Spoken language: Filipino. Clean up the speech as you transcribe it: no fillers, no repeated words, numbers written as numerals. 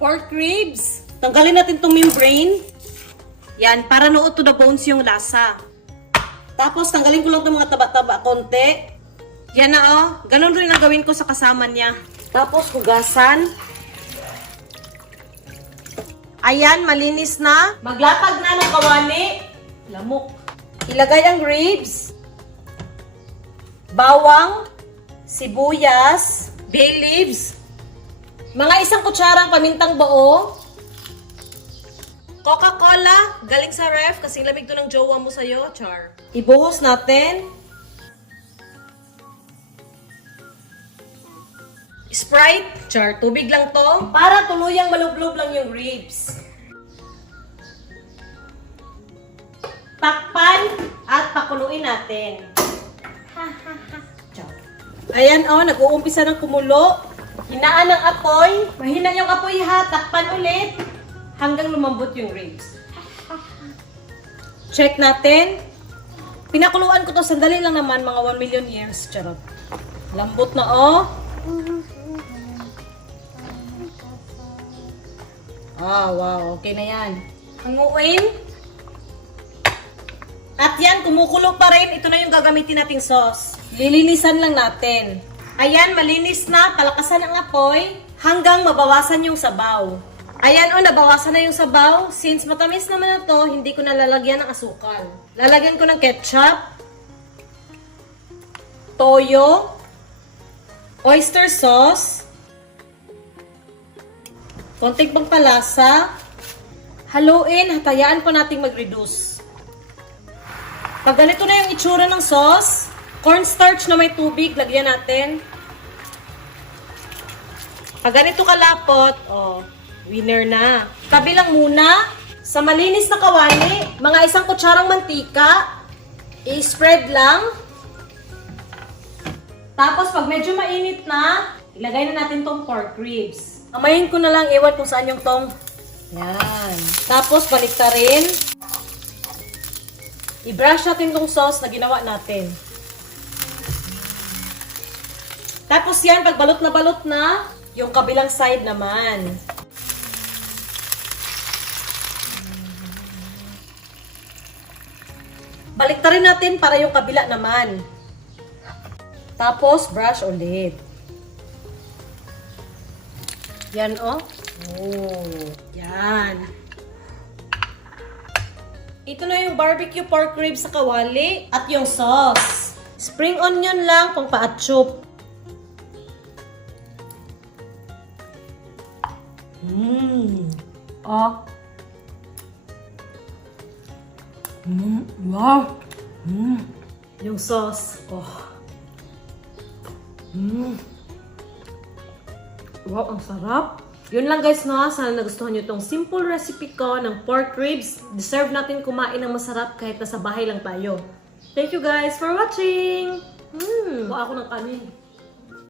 pork ribs. Tanggalin natin itong membrane. Yan, para nood to the bones yung lasa. Tapos, tanggalin ko lang itong mga taba-taba konti. Yan na oh. Ganon rin ang gawin ko sa kasama niya. Tapos, hugasan. Ayan, malinis na. Maglatag na ng kawali. Lamok. Ilagay ang ribs. Bawang. Sibuyas. Bay leaves. Mga isang kutsarang pamintang buo. Coca-Cola. Galing sa ref. Kasing lamig to ng jowa mo sa'yo, Char. Ibuhos natin. Sprite. Char, tubig lang to. Para tuluyang malublob lang yung ribs. Takpan at pakuluin natin. Char. Ayan oh, nag-uumpisa ng kumulo. Hinaan ng apoy. Mahina yung apoy ha. Takpan ulit. Hanggang lumambot yung ribs. Check natin. Pinakuluan ko to. Sandali lang naman. Mga 1 million years. Charot. Lambot na oh. Ah, wow. Okay na yan. Hanguin. At yan, kumukulo pa rin. Ito na yung gagamitin nating sauce. Lilinisan lang natin. Ayan, malinis na. Palakasan ang apoy hanggang mabawasan yung sabaw. Ayan, oh, nabawasan na yung sabaw. Since matamis naman na to, hindi ko na lalagyan ng asukal. Lalagyan ko ng ketchup, toyo, oyster sauce, konting pampalasa. Haluin, hatayaan pa nating mag-reduce. Pag ganito na yung itsura ng sauce, cornstarch na may tubig, lagyan natin. Pag ganito kalapot, oh, winner na. Tabi lang muna. Sa malinis na kawali, mga isang kutsarang mantika, i-spread lang. Tapos pag medyo mainit na, ilagay na natin tong pork ribs. Amayin ko na lang, ewan kung saan yung tong. Yan. Tapos balik ka rin. I-brush natin tong sauce na ginawa natin. Tapos yan, pag balot na, yung kabilang side naman. Balik rin natin para yung kabila naman. Tapos, brush ulit. Yan, oh. Oh, yan. Ito na yung barbecue pork ribs sa kawali at yung sauce. Spring onion lang pang paatsup. Oh. Wow. Yung sauce. Oh. Wow, ang sarap. Yun lang guys, no? Sana nagustuhan nyo itong simple recipe ko ng pork ribs. Deserve natin kumain ng masarap kahit nasa bahay lang tayo. Thank you guys for watching! Kuha ako ng kanin.